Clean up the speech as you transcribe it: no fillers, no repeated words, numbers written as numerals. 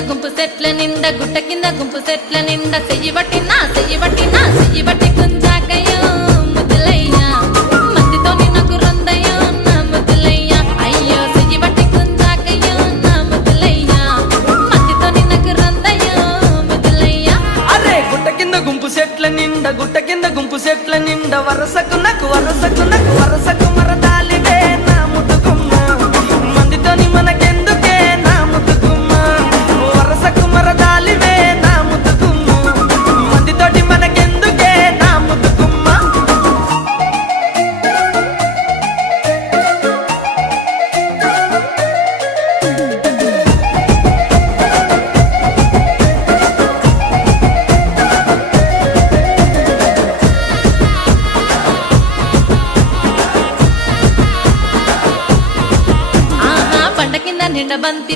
గుంపు సెట్ల నిండా గుట్ట కింద గుంపు సెట్ల నిండా చెయ్యి పట్టినా కుంజాకయ్యో ముద్దులయ్యా మందితోని నాకు రందయ్యో నా ముద్దులయ్యా అయ్యో చెయ్యి పట్టి కుంజాకయ్యో నా ముద్దులయ్యా మందితోని నాకు రందయ్యో ముద్దులయ్యా. అరే గుట్ట కింద గుంపు సెట్ల నిండా వరసకు మరదాలివే నా ముద్దుగుమ్మ మందితోని మనకెందుకే నా ముద్దుగుమ్మ వరసకు మరదాలివే నా ముద్దుగుమ్మ మందితోటి మనకెందుకే నా ముద్దుగుమ్మ. పంట కింద నిండా బంతి